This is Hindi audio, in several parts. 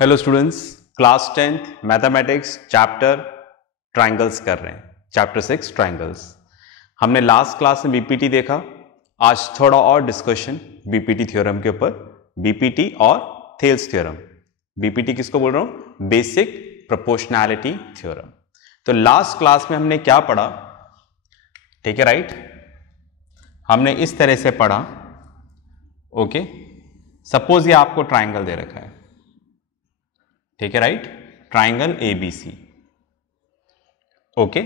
Hello students, class 10th mathematics chapter triangles कर रहे हैं। Chapter 6 triangles. हमने लास्ट क्लास में बीपीटी देखा। आज थोड़ा और डिस्कशन बीपीटी थ्योरम के ऊपर, बीपीटी और थेल्स थ्योरम। बीपीटी किसको बोल रहा हूं? Basic proportionality theorem. तो लास्ट क्लास में हमने क्या पढ़ा? ठीक है, राइट? हमने इस तरह से पढ़ा। ओके, सपोज ये आपको ट्रायंगल दे रखा है, ठीक है, राइट? Triangle ABC. ओके,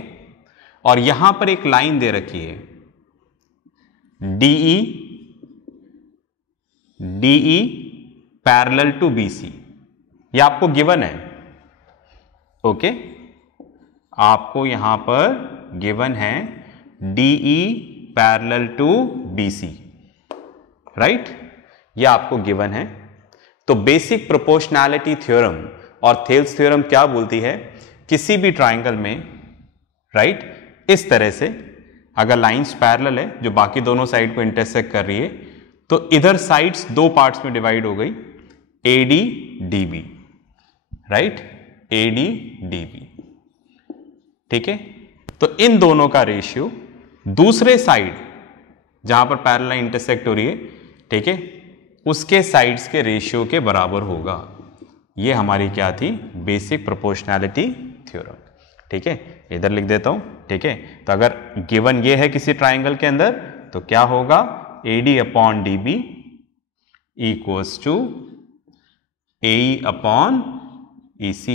और यहां पर एक लाइन दे रखी है डीई पैरेलल टू बीसी। ये आपको गिवन है। ओके, आपको यहां पर गिवन है DE parallel to BC, right? ये आपको गिवन है। तो बेसिक प्रोपोर्शनैलिटी थ्योरम और थेल्स थ्योरम क्या बोलती है? किसी भी ट्रायंगल में, राइट, इस तरह से अगर लाइंस पैरेलल है जो बाकी दोनों साइड को इंटरसेक्ट कर रही है, तो इधर साइड्स दो पार्ट्स में डिवाइड हो गई, AD DB, right? AD DB, ठीक है? तो इन दोनों का रेशियो दूसरे साइड जहां पर पैरेलल लाइन इंटरसेक्ट हो रही है, ठीक है, उसके साइड्स के रेशियो के बराबर होगा। ये हमारी क्या थी? Basic proportionality theorem. ठीक है, इधर लिख देता हूं। ठीक है, तो अगर गिवन ये है किसी ट्रायंगल के अंदर, तो क्या होगा? AD upon DB equals to AE upon EC।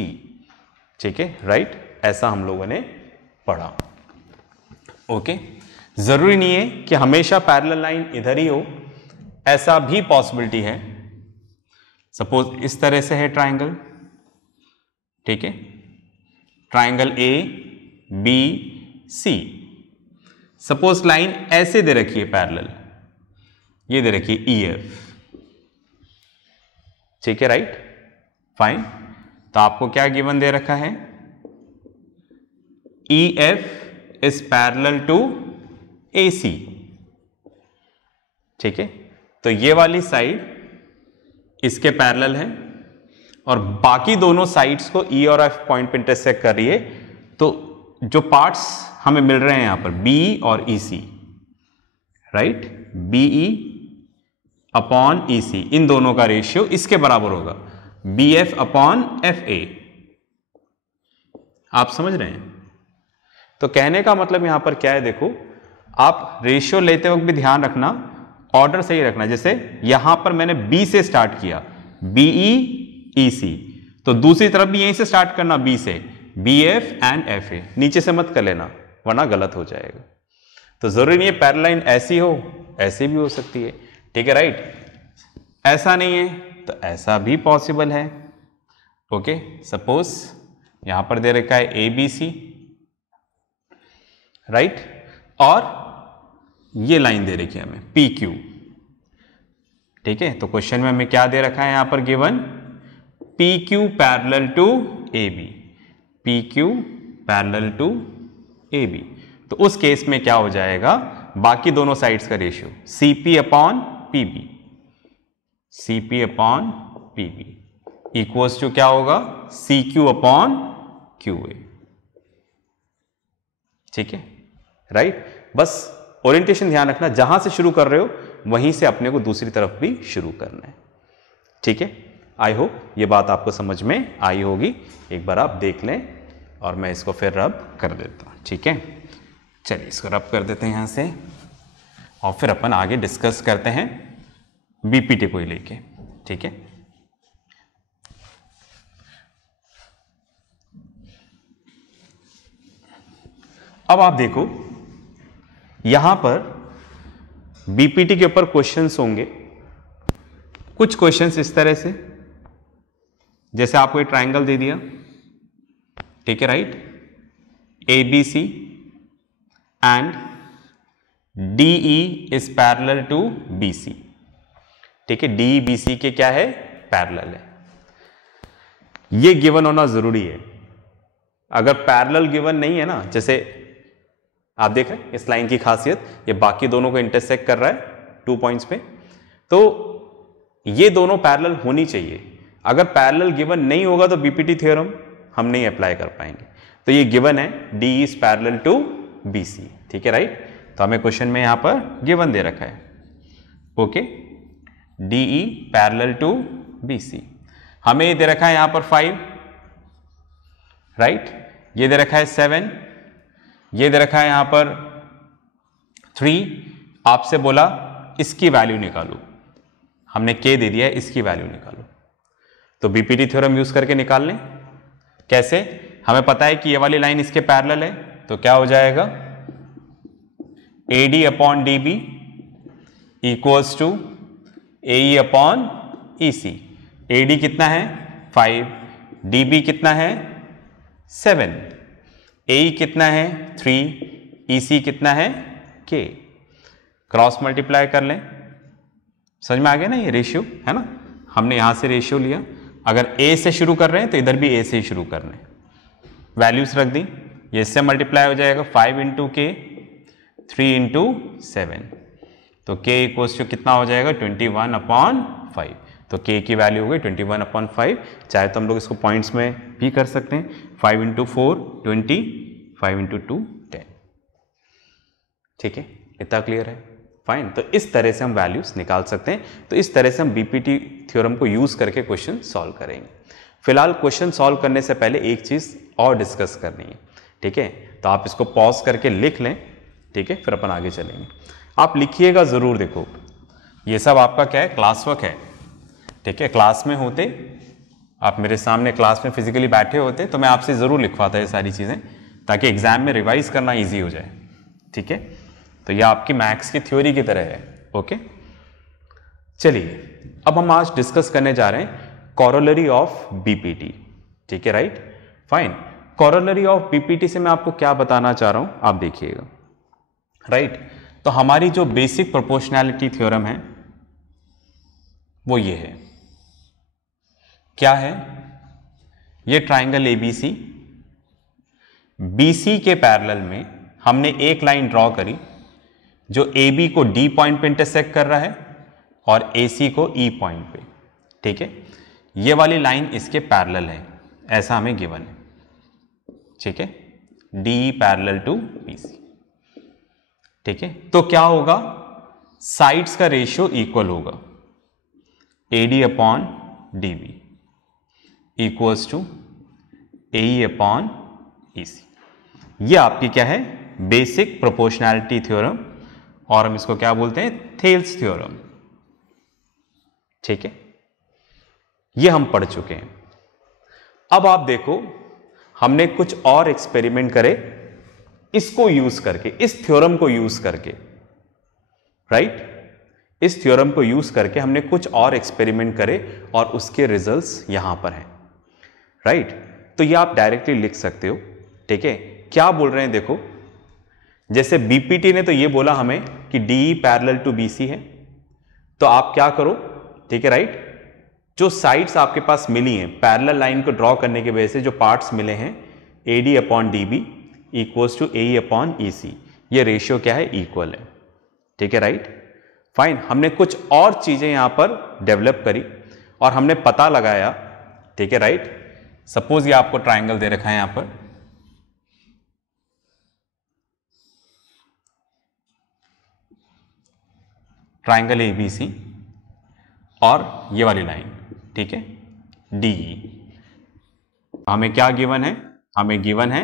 ठीक है, राइट? ऐसा हम लोगों ने पढ़ा। ओके, जरूरी नहीं है कि हमेशा पैरेलल लाइन इधर ही हो, ऐसा भी पॉसिबिलिटी है। सपोज इस तरह से है ट्रायंगल, ठीक है, ट्रायंगल ABC। सपोज लाइन ऐसे दे रखी है पैरेलल, ये दे रखी है EF, ठीक है, राइट? फाइन। तो आपको क्या गिवन दे रखा है? EF is parallel to AC, ठीक है? तो ये वाली साइड इसके पैरेलल है और बाकी दोनों साइड्स को E और F पॉइंट पे इंटरसेक्ट कर रही है। तो जो पार्ट्स हमें मिल रहे हैं यहां पर BE और EC, right? BE upon EC, इन दोनों का रेशियो इसके बराबर होगा, BF अपॉन FA। आप समझ रहे हैं? तो कहने का मतलब यहां पर क्या है? देखो, आप रेशियो लेते वक्त भी ध्यान रखना, ऑर्डर सही रखना। जैसे यहां पर मैंने B से स्टार्ट किया, BE EC, तो दूसरी तरफ भी यहीं से स्टार्ट करना, B से, BF एंड FA। नीचे से मत कर लेना वरना गलत हो जाएगा। तो जरूरी नहीं है पैरेलल लाइन ऐसी हो, ऐसी भी हो सकती है, ठीक है, राइट? ऐसा नहीं है तो ऐसा भी पॉसिबल है। ओके, सपोज यहां पर दे रखा है ABC, राइट? और ये लाइन दे रखी है हमें PQ, ठीक है? तो क्वेश्चन में हमें क्या दे रखा है यहां पर given? PQ parallel to AB, PQ parallel to AB। तो उस केस में क्या हो जाएगा? बाकी दोनों साइड्स का ratio CP upon PB, CP upon PB equals to क्या होगा? CQ अपॉन QA, ठीक है, राइट? बस ओरिएंटेशन ध्यान रखना, जहां से शुरू कर रहे हो वहीं से अपने को दूसरी तरफ भी शुरू करना है, ठीक है? आई होप ये बात आपको समझ में आई होगी। एक बार आप देख लें और मैं इसको फिर रब कर देता हूं, ठीक है? चलिए इसको रब कर देते हैं यहां से और फिर अपन आगे डिस्कस करते हैं बीपीटी को ही लेके, ठीक है? अब आप देखो, यहां पर बीपीटी के ऊपर क्वेश्चंस होंगे। कुछ क्वेश्चंस इस तरह से, जैसे आपको एक ट्रायंगल दे दिया, ठीक है, right? ABC and DE is parallel to BC, ठीक है? DE BC के क्या है? पैरेलल है। ये गिवन होना जरूरी है। अगर पैरेलल गिवन नहीं है ना, जैसे आप देख रहे हैं इस लाइन की खासियत, ये बाकी दोनों को इंटरसेक्ट कर रहा है 2 पॉइंट्स पे, तो ये दोनों पैरेलल होनी चाहिए। अगर पैरेलल गिवन नहीं होगा तो बीपीटी थ्योरम हम नहीं अप्लाई कर पाएंगे। तो ये गिवन है D is parallel to BC, ठीक है राइट। तो हमें क्वेश्चन में यहां पर गिवन दे रखा है, okay, DE parallel to BC. हमें ये दे रखा है यहां पर 5, राइट, ये दे रखा है 7, ये दे रखा है यहां पर 3। आपसे बोला इसकी वैल्यू निकालो, हमने के दे दिया है, इसकी वैल्यू निकालो। तो बीपीटी थ्योरम यूज करके निकाल लें। कैसे? हमें पता है कि ये वाली लाइन इसके पैरेलल है, तो क्या हो जाएगा, AD upon DB equals to AE upon EC। AD कितना है 5, DB कितना है 7, AE कितना है 3, EC कितना है K। क्रॉस मल्टीप्लाई कर लें, समझ में आ गया ना, ये रेशियो है ना, हमने यहां से रेशियो लिया। अगर A से शुरू कर रहे हैं तो इधर भी A से ही शुरू कर रहे हैं, वैल्यूज रख दी, ये इससे मल्टीप्लाई हो जाएगा 5 इंटू के 3 इंटू 7, तो K इक्वल्स टू कितना हो जाएगा 21 अपॉन 5। तो K की वैल्यू हो गई 21 अपॉन 5। चाहे तो हम लोग इसको पॉइंट्स में भी कर सकते हैं, 5 इंटू 4 20, 5 इंटू 2 10, ठीक है, इतना क्लियर है, फाइन। तो इस तरह से हम वैल्यूज निकाल सकते हैं। तो इस तरह से हम बीपीटी थ्योरम को यूज करके क्वेश्चन सॉल्व करेंगे। फिलहाल क्वेश्चन सॉल्व करने से पहले एक चीज और डिस्कस करनी है, ठीक है, तो आप इसको पॉज करके लिख लें, ठीक है, फिर अपन आगे चलेंगे। आप लिखिएगा जरूर, देखो ये सब आपका क्या है, क्लास वर्क है, ठीक है। क्लास में होते, आप मेरे सामने क्लास में फिजिकली बैठे होते तो मैं आपसे जरूर लिखवाता ये सारी चीजें, ताकि एग्जाम में रिवाइज करना ईजी हो जाए, ठीक है। तो यह आपकी मैथ्स की थ्योरी की तरह है, ओके। चलिए अब हम आज डिस्कस करने जा रहे हैं कॉरोलरी ऑफ बीपीटी, ठीक है right, fine. Corollary of BPT से मैं आपको क्या बताना चाह रहा हूं, आप देखिएगा, राइट। तो हमारी जो बेसिक प्रोपोर्शनैलिटी थ्योरम है वो ये है, क्या है, ये ट्राइंगल एबीसी, बीसी के पैरेलल में हमने एक लाइन ड्रॉ करी जो AB को D पॉइंट पे इंटरसेक्ट कर रहा है और AC को E पॉइंट पे, ठीक है। ये वाली लाइन इसके पैरेलल है, ऐसा हमें गिवन है, ठीक है, DE पैरेलल टू BC, ठीक है। तो क्या होगा, साइड्स का रेशियो इक्वल होगा, AD upon DB equals to AE upon EC। ये आपकी क्या है, बेसिक प्रोपोर्शनैलिटी थ्योरम, और हम इसको क्या बोलते हैं, थेल्स थ्योरम, ठीक है। ये हम पढ़ चुके हैं। अब आप देखो, हमने कुछ और एक्सपेरिमेंट करे इसको यूज करके, इस थ्योरम को यूज करके, राइट, इस थ्योरम को यूज करके हमने कुछ और एक्सपेरिमेंट करे और उसके रिजल्ट्स यहां पर हैं, राइट। तो ये आप डायरेक्टली लिख सकते हो, ठीक है। क्या बोल रहे हैं देखो, जैसे बीपीटी ने तो ये बोला हमें कि DE पैरेलल टू BC है, तो आप क्या करो, ठीक है राइट, जो साइड्स आपके पास मिली हैं पैरेलल लाइन को ड्रॉ करने की वजह से जो पार्ट्स मिले हैं, AD upon DB equals to AE upon EC, ये रेशियो क्या है, इक्वल है, ठीक है राइट, फाइन। हमने कुछ और चीजें यहां पर डेवलप करी और हमने पता लगाया, ठीक है राइट। सपोज ये आपको ट्राइंगल दे रखा है यहां पर, ट्राइंगल ABC और ये वाली लाइन, ठीक है, DE। हमें क्या गिवन है, हमें गिवन है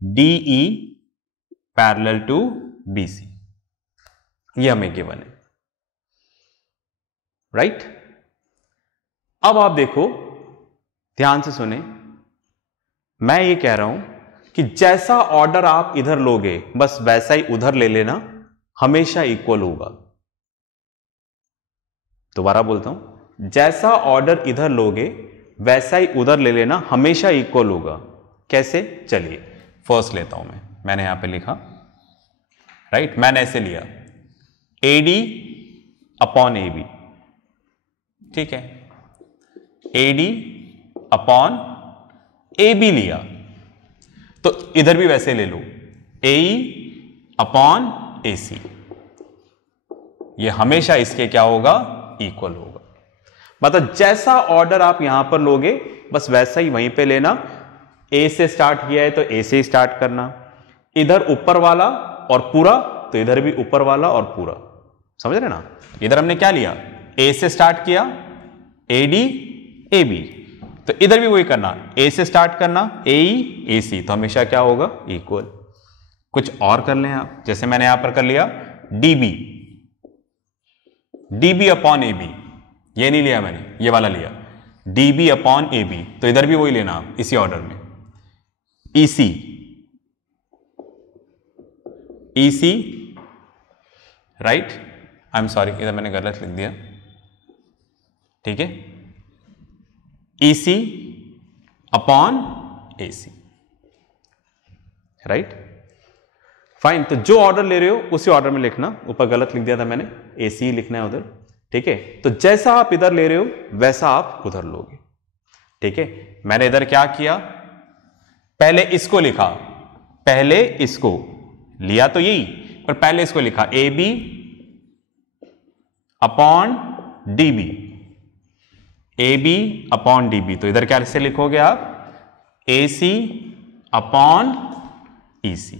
DE पैरेलल टू BC, ये हमें गिवन है, राइट। अब आप देखो, ध्यान से सुने, मैं ये कह रहा हूं कि जैसा ऑर्डर आप इधर लोगे बस वैसा ही उधर ले लेना, हमेशा इक्वल होगा। दोबारा बोलता हूं, जैसा ऑर्डर इधर लोगे वैसा ही उधर ले लेना, हमेशा इक्वल होगा। कैसे, चलिए फर्स्ट लेता हूं मैंने यहां पे लिखा, राइट, मैंने ऐसे लिया AD अपॉन AB, ठीक है, AD अपॉन AB लिया, तो इधर भी वैसे ले लो, AE अपॉन AC, ये हमेशा इसके क्या होगा, इक्वल होगा। मतलब जैसा ऑर्डर आप यहां पर लोगे बस वैसा ही वहीं पे लेना। ए से स्टार्ट किया है तो ए से ही स्टार्ट करना, इधर ऊपर वाला और पूरा तो इधर भी ऊपर वाला और पूरा, समझ रहे ना। इधर हमने क्या लिया, ए से स्टार्ट किया, ए डी ए बी, तो इधर भी वही करना, ए से स्टार्ट करना, ए ई ए सी, तो हमेशा क्या होगा, इक्वल। कुछ और कर लें आप, जैसे मैंने यहां पर कर लिया D B upon A B, ये नहीं लिया मैंने, ये वाला लिया, D B upon A B, तो इधर भी वही लेना आप इसी ऑर्डर में। EC EC right, I am sorry इधर मैंने गलत लिख दिया, ठीक है, EC upon AC, right, fine. तो जो ऑर्डर ले रहे हो उसी ऑर्डर में लिखना, ऊपर गलत लिख दिया था मैंने, एसी लिखना है उधर, ठीक है। तो जैसा आप इधर ले रहे हो वैसा आप उधर लोगे, ठीक है। मैंने इधर क्या किया, पहले इसको लिखा, पहले इसको लिया तो यही, पर पहले इसको लिखा A B upon D B, A B upon D B, तो इधर क्या से लिखोगे आप, ए सी अपॉन ई सी,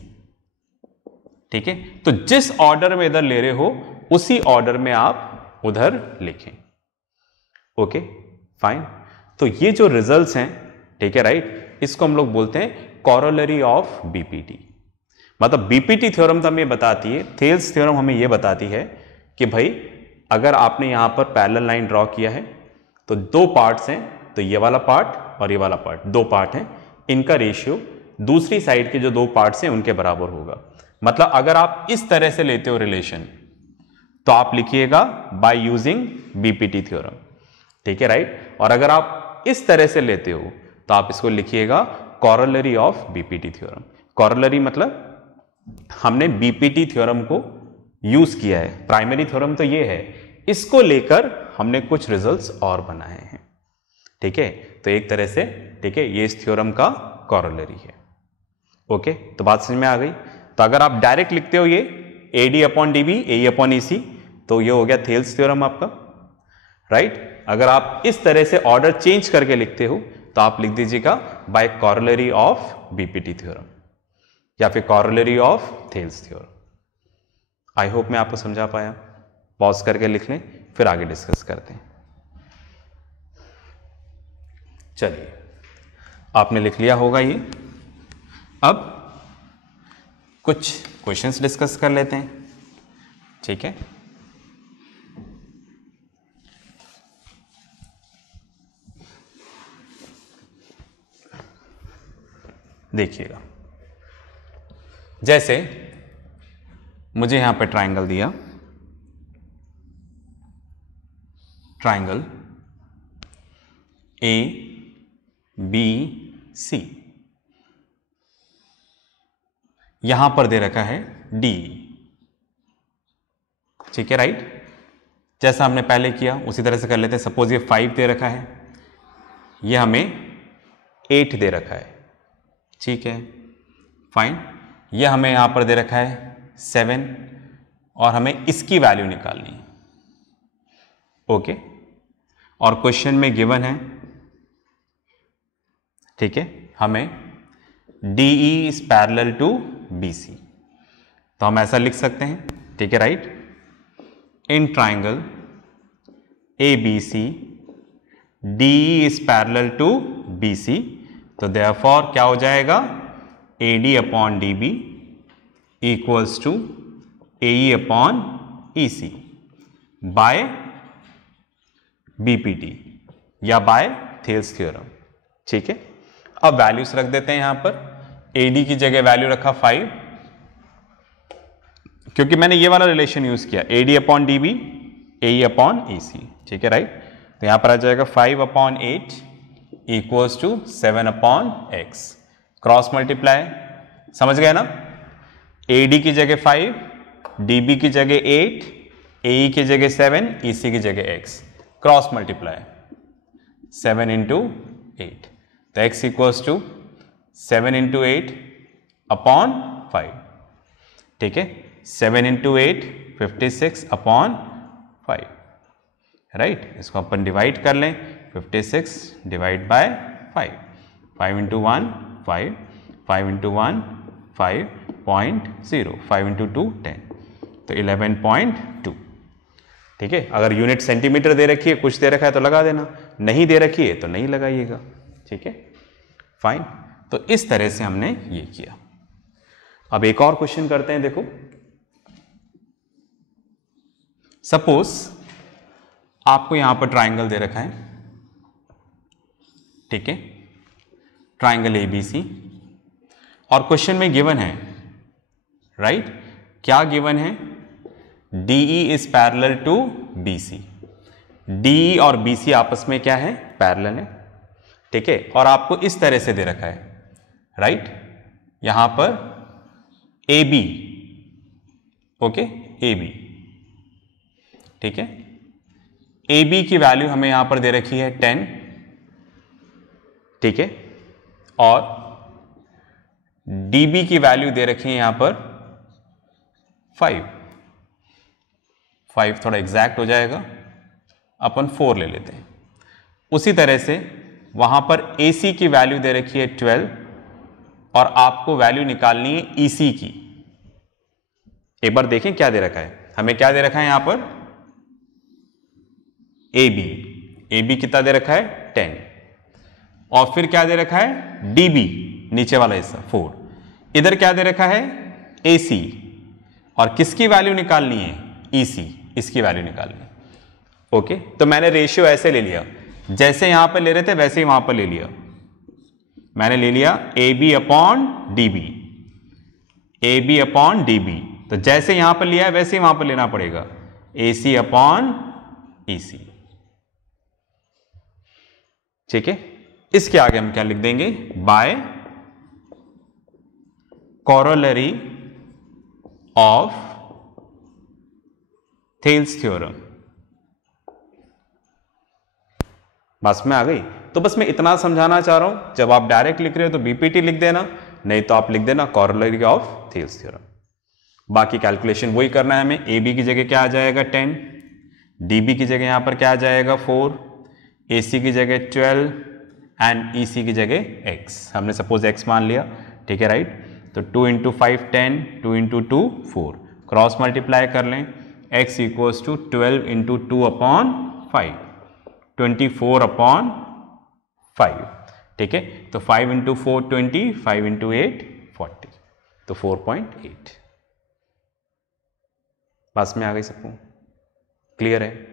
ठीक है। तो जिस ऑर्डर में इधर ले रहे हो उसी ऑर्डर में आप उधर लिखें, ओके फाइन। तो ये जो रिजल्ट्स हैं, ठीक है राइट, इसको हम लोग बोलते हैं कॉरोलरी ऑफ बीपीटी। मतलब बीपीटी थ्योरम तो हमें बताती है, थेल्स थ्योरम हमें यह बताती है कि भाई अगर आपने यहां पर पैरेलल लाइन ड्रॉ किया है तो दो पार्ट्स हैं, तो ये वाला पार्ट और ये वाला पार्ट, दो पार्ट हैं, इनका रेशियो दूसरी साइड के जो दो पार्ट्स हैं उनके बराबर होगा। मतलब अगर आप इस तरह से लेते हो रिलेशन तो आप लिखिएगा बाय यूजिंग बीपीटी थ्योरम, ठीक है राइट। और अगर आप इस तरह से लेते हो तो आप इसको लिखिएगा corollary of BPT theorem. Corollary मतलब हमने बीपीटी थ्योरम को यूज किया है, प्राइमरी थ्योरम तो ये है, इसको लेकर हमने कुछ रिजल्ट्स और बनाए हैं, ठीक है। तो एक तरह से, ठीक है, ये इस थ्योरम का कॉरोलरी है, ओके। तो बात समझ में आ गई। तो अगर आप डायरेक्ट लिखते हो ये A D upon D B, A upon E C, तो ये हो गया थेल्स थ्योरम आपका, राइट। अगर आप इस तरह से ऑर्डर चेंज करके लिखते हो तो आप लिख दीजिएगा by corollary of BPT theorem या फिर corollary of Thales theorem. I hope मैं आपको समझा पाया। पॉज करके लिख लें, फिर आगे डिस्कस करते हैं। चलिए, आपने लिख लिया होगा ये। अब कुछ क्वेश्चंस डिस्कस कर लेते हैं, ठीक है। देखिएगा, जैसे मुझे यहां पे ट्राइंगल दिया, ट्राइंगल ए बी सी, यहां पर दे रखा है डी, ठीक है राइट। जैसा हमने पहले किया उसी तरह से कर लेते हैं। सपोज ये 5 दे रखा है, ये हमें 8 दे रखा है, ठीक है फाइन। ये हमें यहां पर दे रखा है 7 और हमें इसकी वैल्यू निकालनी है, ओके। और क्वेश्चन में गिवन है, ठीक है, हमें DE is parallel to BC, तो हम ऐसा लिख सकते हैं, ठीक है right. In triangle ABC DE is parallel to BC, तो देयरफॉर क्या हो जाएगा, AD upon DB equals to AE upon EC by BPT या बाय थेल्स थ्योरम, ठीक है। अब वैल्यूज रख देते हैं यहां पर। AD की जगह वैल्यू रखा 5, क्योंकि मैंने ये वाला रिलेशन यूज किया, AD upon DB AE upon EC, ठीक है राइट। तो यहां पर आ जाएगा 5 upon 8 equals to 7 upon x, cross multiply, समझ गए ना। AD की जगह 5, DB की जगह 8, AE की जगह 7, EC की जगह x, क्रॉस मल्टीप्लाई 7 इंटू 8, तो x equals to 7 into 8 upon 5, ठीक है। 7 इंटू 8 56 अपॉन 5, राइट। इसको अपन डिवाइड कर लें, 56 divide by 5, 5 into 1 5, 5 into 1 5.0, 5 into 2 10, तो 11.2। ठीक है, अगर यूनिट सेंटीमीटर दे रखी है, कुछ दे रखा है तो लगा देना, नहीं दे रखी है तो नहीं लगाइएगा। ठीक है, फाइन। तो इस तरह से हमने ये किया। अब एक और क्वेश्चन करते हैं। देखो, सपोज आपको यहां पर ट्राइंगल दे रखा है, ठीक है, ट्राइंगल एबीसी, और क्वेश्चन में गिवन है, राइट, क्या गिवन है, DE is parallel to BC। DE और BC आपस में क्या है, पैरेलल है। ठीक है, और आपको इस तरह से दे रखा है, राइट, यहां पर AB, ओके, AB, ठीक है, AB की वैल्यू हमें यहां पर दे रखी है 10, ठीक है, और DB की वैल्यू दे रखी है यहां पर 5 थोड़ा एग्जैक्ट हो जाएगा, अपन 4 ले लेते हैं। उसी तरह से वहां पर AC की वैल्यू दे रखी है 12, और आपको वैल्यू निकालनी है EC की। एक बार देखें क्या दे रखा है, हमें क्या दे रखा है यहां पर, AB कितना दे रखा है 10, और फिर क्या दे रखा है DB, नीचे वाला हिस्सा 4, इधर क्या दे रखा है AC, और किसकी वैल्यू निकालनी है EC, इसकी वैल्यू निकालनी है। ओके, तो मैंने रेशियो ऐसे ले लिया, जैसे यहां पर ले रहे थे वैसे ही वहां पर ले लिया, मैंने ले लिया AB upon DB, AB upon DB, तो जैसे यहां पर लिया है वैसे ही वहां पर लेना पड़ेगा, AC अपॉन EC। ठीक है, इसके आगे हम क्या लिख देंगे, by corollary of Thales theorem. बस में आ गई। तो बस मैं इतना समझाना चाह रहा हूं, जब आप डायरेक्ट लिख रहे हो तो BPT लिख देना, नहीं तो आप लिख देना कॉरोलरी ऑफ थेल्स थ्योरम। बाकी कैलकुलेशन वही करना है हमें। AB की जगह क्या आ जाएगा 10, DB की जगह यहां पर क्या आ जाएगा 4, AC की जगह 12 एंड EC की जगह x। हमने सपोज x मान लिया, ठीक है, राइट। तो 2 इंटू 5 10, 2 इंटू 2 4, क्रॉस मल्टीप्लाई कर लें, x equals to 12 into 2 upon 5, 24 upon 5। ठीक है, तो 5 इंटू 4 20, 5 इंटू 8 40, तो 4.8। पास में आ गई सबको, क्लियर है।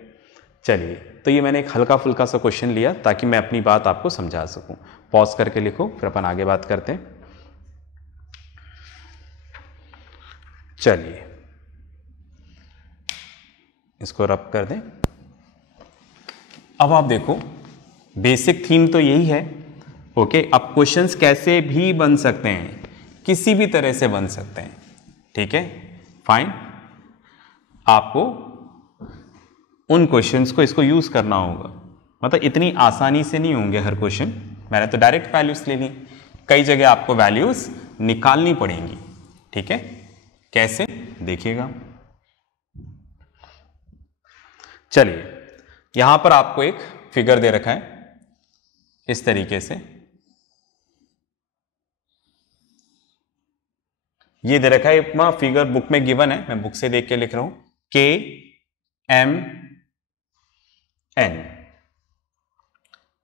चलिए, तो ये मैंने एक हल्का फुल्का सा क्वेश्चन लिया ताकि मैं अपनी बात आपको समझा सकूं। पॉज करके लिखो, फिर अपन आगे बात करते हैं। चलिए, इसको रब कर दें। अब आप देखो, बेसिक थीम तो यही है, ओके। अब क्वेश्चंस कैसे भी बन सकते हैं, किसी भी तरह से बन सकते हैं, ठीक है, फाइन। आपको उन क्वेश्चंस को इसको यूज करना होगा, मतलब इतनी आसानी से नहीं होंगे हर क्वेश्चन। मैंने तो डायरेक्ट वैल्यूज ले ली, कई जगह आपको वैल्यूज निकालनी पड़ेंगी, ठीक है। कैसे, देखिएगा। चलिए, यहां पर आपको एक फिगर दे रखा है इस तरीके से, ये दे रखा है, अपना फिगर बुक में गिवन है, मैं बुक से देख के लिख रहा हूं, KMN।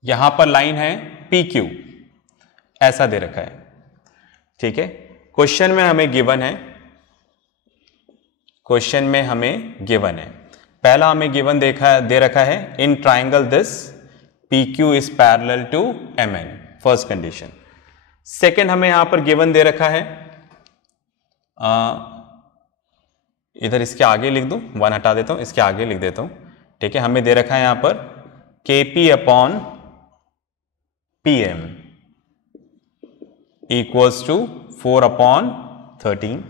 यहां पर लाइन है PQ, ऐसा दे रखा है, ठीक है। क्वेश्चन में हमें गिवन है, क्वेश्चन में हमें गिवन है, पहला हमें गिवन दे रखा है, in triangle this PQ is parallel to MN, first condition. Second हमें यहां पर गिवन दे रखा है, इधर इसके आगे लिख दूं, 1 हटा देता हूं, इसके आगे लिख देता हूं, ठीक है। हमें दे रखा है यहां पर KP upon PM equals to 4 upon 13,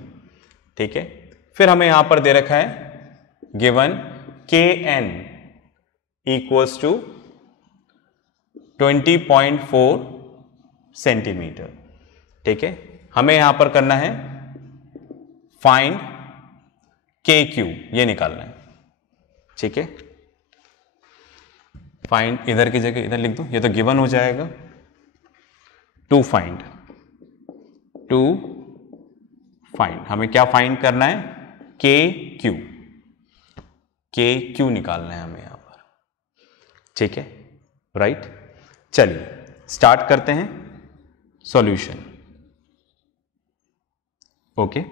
ठीक है। फिर हमें यहां पर दे रखा है given KN equals to 20.4 centimetre, ठीक है। हमें यहां पर करना है फाइंड KQ, ये निकालना है, ठीक है। फाइंड इधर की जगह इधर लिख दो, ये तो गिवन हो जाएगा। टू फाइंड हमें क्या फाइंड करना है, के क्यू निकालना है हमें यहां पर, ठीक है, राइट। चलिए स्टार्ट करते हैं सॉल्यूशन। ओके,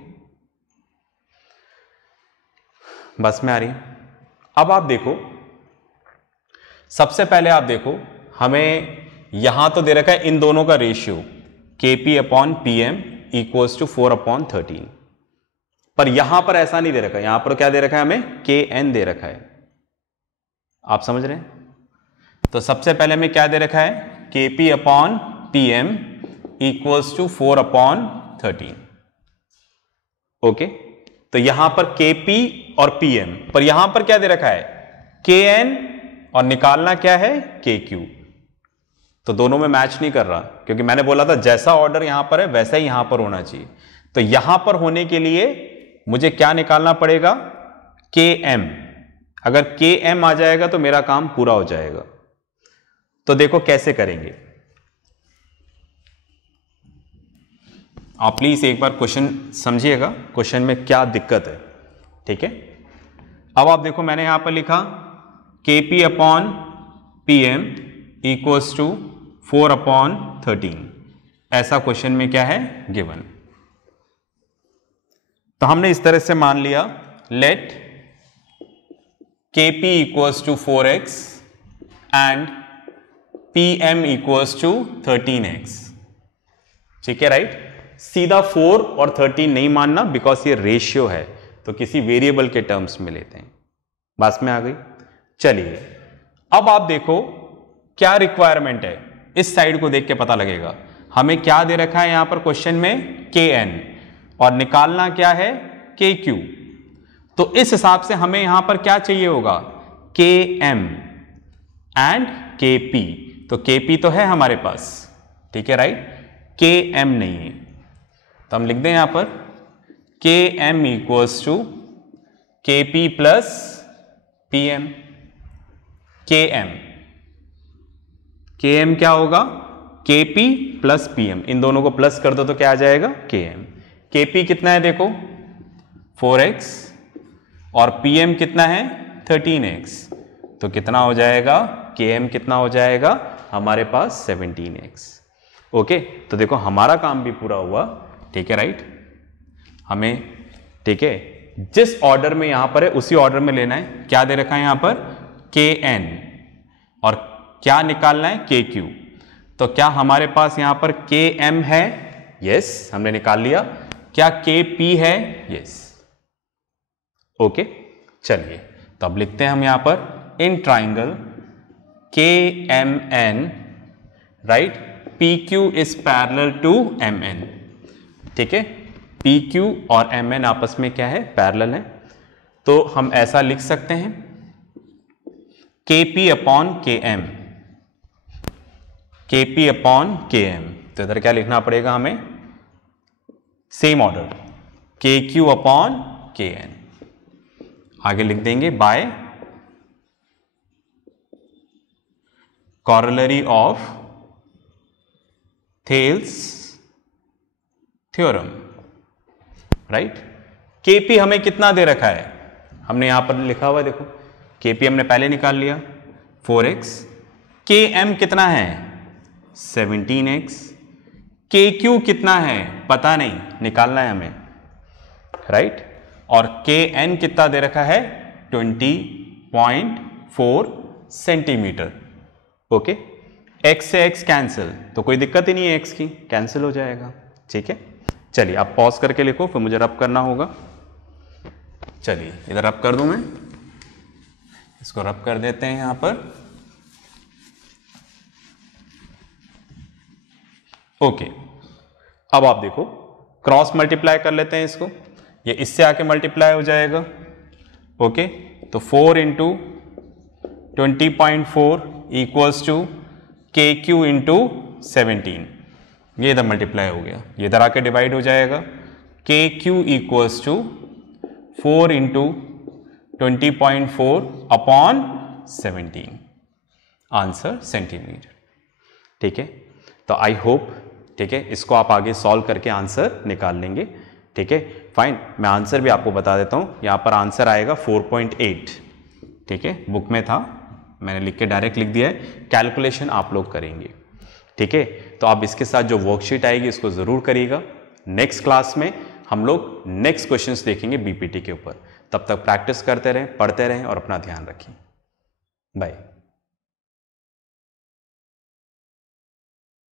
बस में आ रही है। अब आप देखो, सबसे पहले आप देखो, हमें यहां तो दे रखा है इन दोनों का ratio Kp upon Pm equals to 4/13, पर यहां पर ऐसा नहीं दे रखा है। यहां पर क्या दे रखा है हमें, Kn दे रखा है। आप समझ रहे हैं? तो सबसे पहले हमें क्या दे रखा है, Kp upon Pm equals to 4/13। Okay, तो यहां पर Kp और Pm, पर यहां पर क्या दे रखा है, Kn, और निकालना क्या है, Kq। तो दोनों में मैच नहीं कर रहा, क्योंकि मैंने बोला था जैसा ऑर्डर यहां पर है वैसा ही यहां पर होना चाहिए। तो यहां पर होने के लिए मुझे क्या निकालना पड़ेगा, Km। अगर Km आ जाएगा तो मेरा काम पूरा हो जाएगा। तो देखो कैसे करेंगे, आप प्लीज एक बार क्वेश्चन समझिएगा, क्वेश्चन में क्या दिक्कत है, ठीक है। अब आप देखो, मैंने यहां पर लिखा Kp upon Pm equals to 4/13, ऐसा क्वेश्चन में क्या है, गिवन। तो हमने इस तरह से मान लिया, let Kp equals to 4x and Pm equals to 13x, ठीक है, राइट। सीधा 4 और 13 नहीं मानना, बिकॉज ये रेशियो है, तो किसी वेरिएबल के टर्म्स में लेते हैं। बात में आ गई। चलिए अब आप देखो क्या रिक्वायरमेंट है, इस साइड को देख के पता लगेगा। हमें क्या दे रखा है यहां पर क्वेश्चन में, Kn, और निकालना क्या है, Kq। तो इस हिसाब से हमें यहां पर क्या चाहिए होगा, Km एंड Kp। तो Kp तो है हमारे पास, ठीक है, राइट, Km नहीं है। तो हम लिख दें यहां पर Km equals to Kp plus Pm। Km क्या होगा, Kp प्लस Pm, इन दोनों को प्लस कर दो तो क्या आ जाएगा, Km। Kp कितना है देखो, 4x, और Pm कितना है, 13x। तो कितना हो जाएगा, Km कितना हो जाएगा हमारे पास, 17x। ओके, तो देखो हमारा काम भी पूरा हुआ, ठीक है, राइट। हमें, ठीक है, जिस ऑर्डर में यहां पर है उसी ऑर्डर में लेना है। क्या दे रखा है यहां पर, Kn, और क्या निकालना है, Kq। तो क्या हमारे पास यहां पर Km है, यस, हमने निकाल लिया। क्या Kp है, यस। ओके, चलिए तो अब लिखते हैं हम यहां पर, in triangle KMN, right, PQ is parallel to MN, ठीक है। PQ और MN आपस में क्या है, पैरेलल है। तो हम ऐसा लिख सकते हैं, Kp upon Km, Kp upon Km। तो इधर क्या लिखना पड़ेगा हमें, same order, KQ upon Kn। आगे लिख देंगे by corollary of Thales theorem, right. Kp हमें कितना दे रखा है, हमने यहां पर लिखा हुआ है, देखो Kp हमने पहले निकाल लिया, 4x। Km कितना है, 17x। Kq कितना है, पता नहीं, निकालना है हमें, राइट। और Kn कितना दे रखा है, 20.4 सेंटीमीटर। ओके, x से x कैंसिल, तो कोई दिक्कत ही नहीं है, x की कैंसिल हो जाएगा, ठीक है। चलिए आप पॉज करके लिखो, फिर मुझे रब करना होगा। चलिए इधर रब कर दूं मैं, इसको रब कर देते हैं यहां पर। ओके, अब आप देखो क्रॉस मल्टीप्लाई कर लेते हैं इसको, ये इससे आके मल्टीप्लाई हो जाएगा। ओके, तो 4 into 20.4 equals to KQ into 17, ये इधर मल्टीप्लाई हो गया, ये इधर आके डिवाइड हो जाएगा। KQ equals to 4 into 20.4 upon 17। Answer centimetre. ठीक है, तो आई होप, ठीक है, इसको आप आगे सॉल्व करके आंसर निकाल लेंगे। ठीक है, फाइन। मैं आंसर भी आपको बता देता हूँ, यहाँ पर आंसर आएगा 4.8। ठीक है, बुक में था, मैंने लिख के डायरेक्ट लिख दिया है, कैलकुलेशन आप लोग करेंगे। ठीक है, तो आप इसके साथ जो वर्कशीट आएगी इसको ज़रूर करिएगा। नेक्स्ट क्लास में हम लोग नेक्स्ट क्वेश्चंस देखेंगे बीपीटी के ऊपर। तब तक प्रैक्टिस करते रहें, पढ़ते रहें और अपना ध्यान रखें। बाय।